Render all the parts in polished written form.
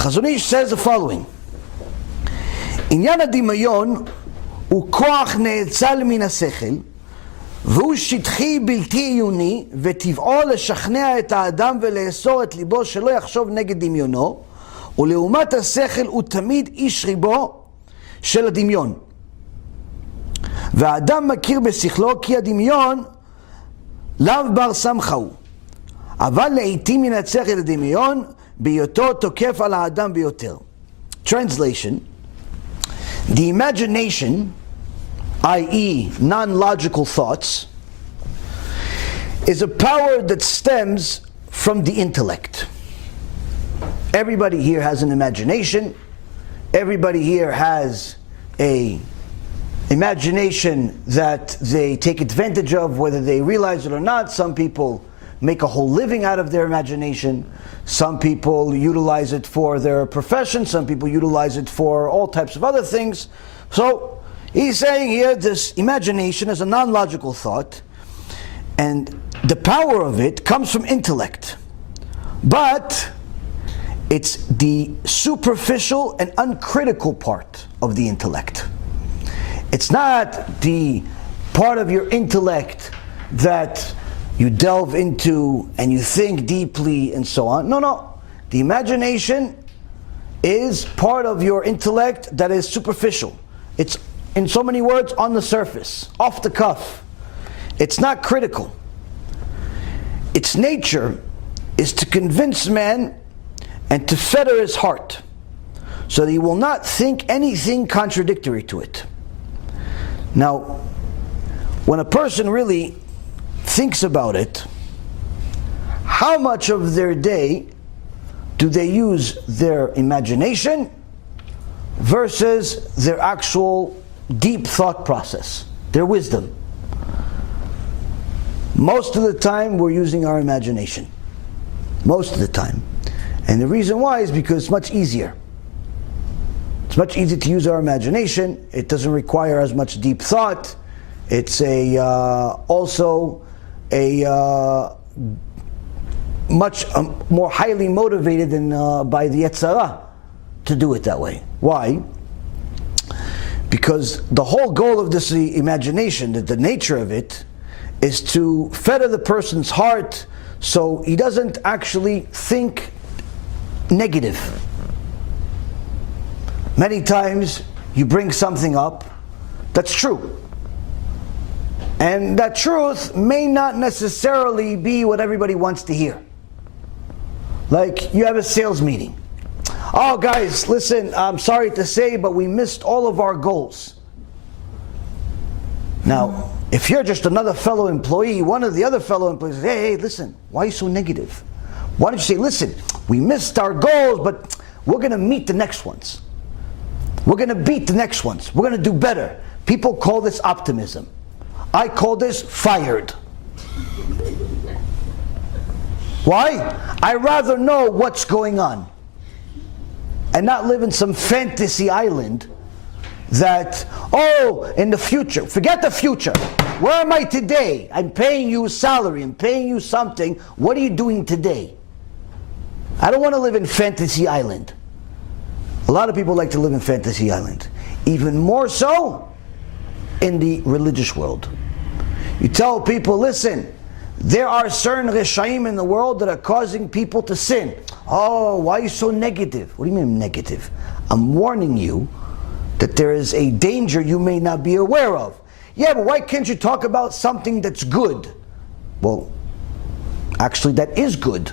Chazon Ish says the following: עניין הדמיון הוא כוח נאצל מן השכל, והוא שטחי בלתי עיוני, וטבעו לשכנע את האדם ולאסור את ליבו שלא יחשוב נגד דמיונו, ולעומת השכל הוא תמיד איש ריבו של הדמיון. והאדם מכיר בשכלו כי הדמיון לאו בר סמכה הוא, אבל לעתים ינצח את הדמיון בהיותו תוקף על האדם ביותר. Translation: the imagination, i.e. non-logical thoughts, is a power that stems from the intellect. Everybody here has an imagination. Everybody here has a imagination that they take advantage of, whether they realize it or not. Some people make a whole living out of their imagination. Some people utilize it for their profession. Some people utilize it for all types of other things. So he's saying here, this imagination is a non-logical thought, and the power of it comes from intellect. But it's the superficial and uncritical part of the intellect. It's not the part of your intellect that you delve into and you think deeply and so on. No. The imagination is part of your intellect that is superficial. It's, in so many words, on the surface, off the cuff. It's not critical. Its nature is to convince man and to fetter his heart so that he will not think anything contradictory to it. Now, when a person really thinks about it, how much of their day do they use their imagination versus their actual deep thought process, their wisdom? Most of the time we're using our imagination. Most of the time. And the reason why is because it's much easier. It's much easier to use our imagination. It doesn't require as much deep thought. It's also much more highly motivated than by the Yetzirah to do it that way. Why? Because the whole goal of this imagination, the nature of it, is to fetter the person's heart so he doesn't actually think negative. Many times you bring something up that's true, and that truth may not necessarily be what everybody wants to hear. Like, you have a sales meeting. Oh guys, listen, I'm sorry to say, but we missed all of our goals. Now, if you're just another fellow employee, one of the other fellow employees says, hey, listen, why are you so negative? Why don't you say, listen, we missed our goals, but we're going to meet the next ones. We're going to beat the next ones. We're going to do better. People call this optimism. I call this fired. Why? I rather know what's going on and not live in some fantasy island that, oh, in the future, forget the future. Where am I today? I'm paying you a salary, I'm paying you something. What are you doing today? I don't want to live in fantasy island. A lot of people like to live in fantasy island. Even more so in the religious world. You tell people, listen, there are certain reshaim in the world that are causing people to sin. Oh, why are you so negative? What do you mean negative? I'm warning you that there is a danger you may not be aware of. Yeah, but why can't you talk about something that's good? Well, actually that is good.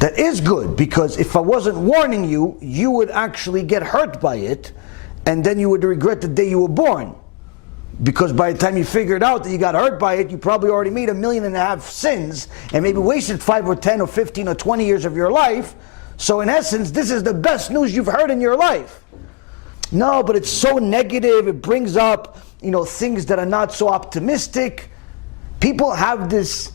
That is good, because if I wasn't warning you, you would actually get hurt by it, and then you would regret the day you were born. Because by the time you figured out that you got hurt by it, you probably already made 1.5 million sins, and maybe wasted 5 or 10 or 15 or 20 years of your life. So in essence, this is the best news you've heard in your life. No, but it's so negative, it brings up, things that are not so optimistic. People have this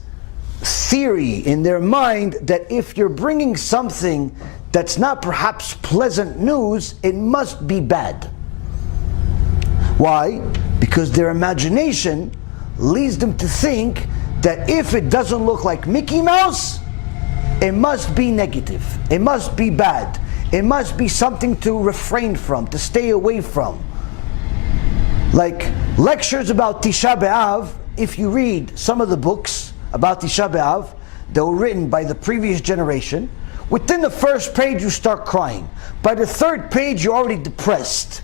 theory in their mind that if you're bringing something that's not perhaps pleasant news, it must be bad. Why? Because their imagination leads them to think that if it doesn't look like Mickey Mouse, it must be negative. It must be bad. It must be something to refrain from, to stay away from. Like lectures about Tisha B'Av, if you read some of the books about Tisha B'Av that were written by the previous generation, within the first page you start crying. By the third page you're already depressed.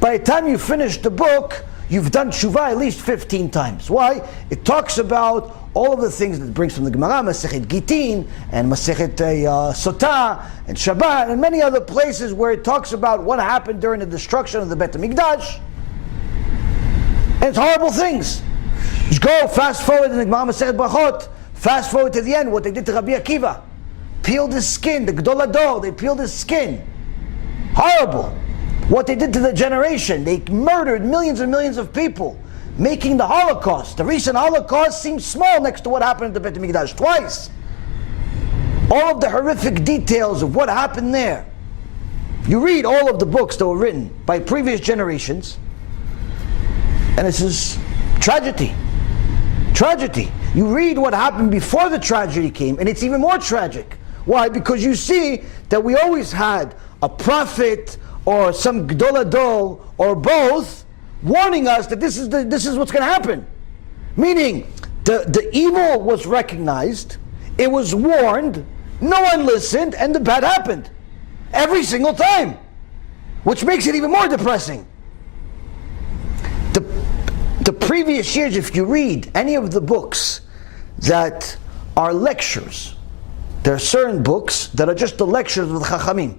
By the time you finish the book, you've done tshuva at least 15 times. Why? It talks about all of the things that it brings from the Gemara, Masechet Gitin, and Masechet Sotah, and Shabbat, and many other places where it talks about what happened during the destruction of the Beit HaMikdash. And it's horrible things. Just go, fast forward in the Gemara Masechet Brachot, fast forward to the end, what they did to Rabbi Akiva. Peeled his skin, the Gedol Hador, they peeled his skin. Horrible. What they did to the generation, they murdered millions and millions of people, making the Holocaust. The recent Holocaust seems small next to what happened at the Beit HaMikdash twice. All of the horrific details of what happened there. You read all of the books that were written by previous generations, and this is tragedy. Tragedy. You read what happened before the tragedy came, and it's even more tragic. Why? Because you see that we always had a prophet or some Gedol Hador or both warning us that this is what's going to happen. Meaning, the evil was recognized, it was warned, no one listened, and the bad happened. Every single time. Which makes it even more depressing. The previous years, if you read any of the books that are lectures, there are certain books that are just the lectures of the Chachamim.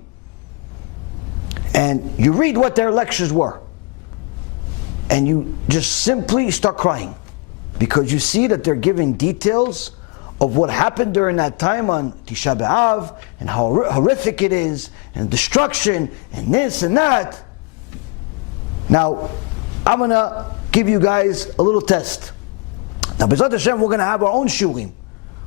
And you read what their lectures were, and you just simply start crying because you see that they're giving details of what happened during that time on Tisha B'Av and how horrific it is, and destruction and this and that. Now, I'm going to give you guys a little test. Now, B'ezrat Hashem, we're going to have our own shurim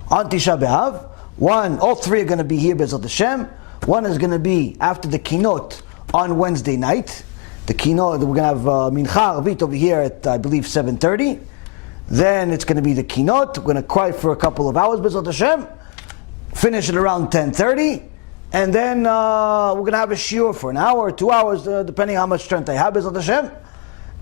on Tisha B'Av. All three are going to be here, B'ezrat Hashem. One is going to be after the Kinot on Wednesday night. The Kinot, we're going to have Mincha Arvit over here at, I believe, 7:30. Then it's going to be the Kinot. We're going to cry for a couple of hours, B'ezrat Hashem. Finish it around 10:30. And then we're going to have a shiur for an hour or 2 hours, depending how much strength I have, B'ezrat Hashem.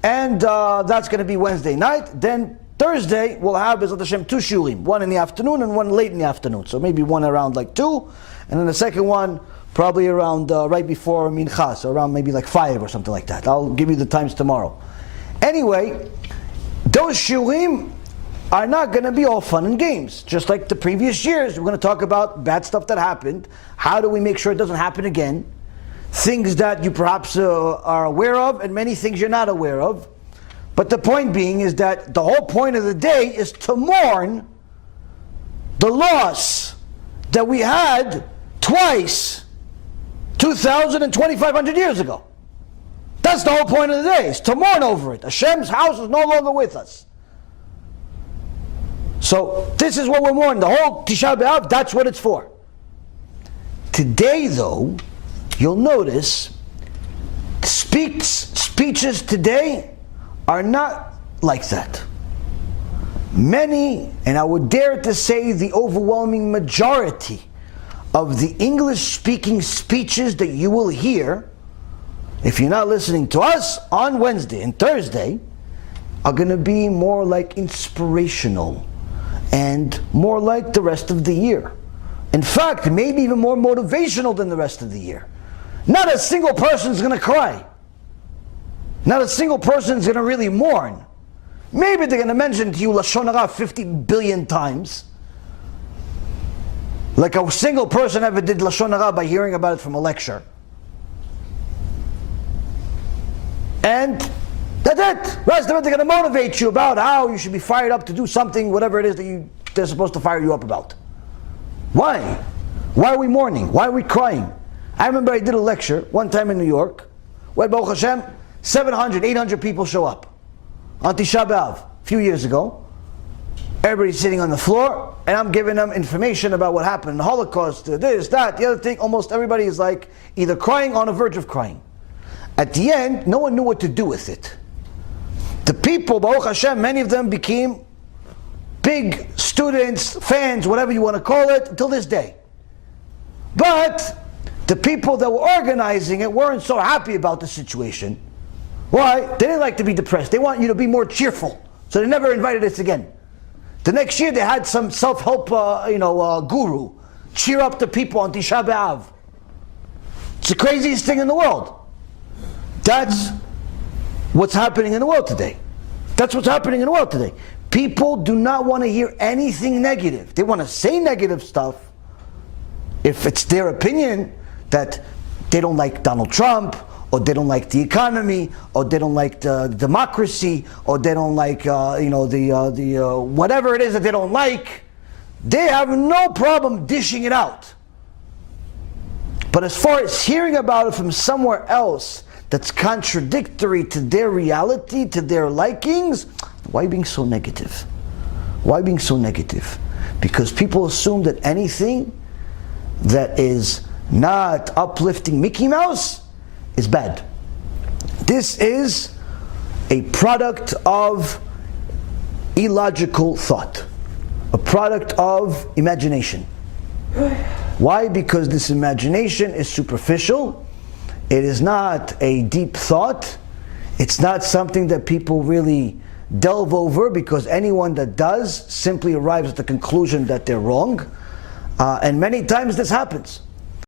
And that's going to be Wednesday night. Then Thursday, we'll have, B'ezrat Hashem, 2 shiurim. One in the afternoon and one late in the afternoon. So maybe one around like 2. And then the second one, probably around right before Mincha, so around maybe like 5 or something like that. I'll give you the times tomorrow. Anyway, those shiurim are not going to be all fun and games. Just like the previous years, we're going to talk about bad stuff that happened. How do we make sure it doesn't happen again? Things that you perhaps are aware of, and many things you're not aware of. But the point being is that the whole point of the day is to mourn the loss that we had twice 2,000 and 2,500 years ago. That's the whole point of the day, is to mourn over it. Hashem's house is no longer with us. So this is what we're mourning. The whole Tisha B'Av, that's what it's for. Today though, you'll notice speeches today are not like that. Many, and I would dare to say the overwhelming majority of the English-speaking speeches that you will hear, if you're not listening to us, on Wednesday and Thursday, are going to be more like inspirational and more like the rest of the year. In fact, maybe even more motivational than the rest of the year. Not a single person is going to cry. Not a single person is going to really mourn. Maybe they're going to mention to you Lashon Hara 50 billion times. Like a single person ever did Lashon Hara by hearing about it from a lecture. And that's it. Rest of it, they're going to motivate you about how you should be fired up to do something, whatever it is that they're supposed to fire you up about. Why? Why are we mourning? Why are we crying? I remember I did a lecture one time in New York, where Baruch Hashem, 700, 800 people show up on Tisha B'Av a few years ago. Everybody's sitting on the floor, and I'm giving them information about what happened in the Holocaust, this, that, the other thing. Almost everybody is like either crying or on the verge of crying. At the end, no one knew what to do with it. The people, Baruch Hashem, many of them became big students, fans, whatever you want to call it, until this day. But the people that were organizing it weren't so happy about the situation. Why? They didn't like to be depressed. They want you to be more cheerful. So they never invited us again. The next year they had some self-help guru cheer up the people on Tisha B'Av. It's the craziest thing in the world. That's what's happening in the world today. That's what's happening in the world today. People do not want to hear anything negative. They want to say negative stuff if it's their opinion that they don't like Donald Trump, or they don't like the economy, or they don't like the democracy, or they don't like whatever it is that they don't like. They have no problem dishing it out. But as far as hearing about it from somewhere else that's contradictory to their reality, to their likings, why being so negative? Why being so negative? Because people assume that anything that is not uplifting Mickey Mouse is bad. This is a product of illogical thought, a product of imagination. Why? Because this imagination is superficial. It is not a deep thought. It's not something that people really delve over, because anyone that does simply arrives at the conclusion that they're wrong. And many times this happens.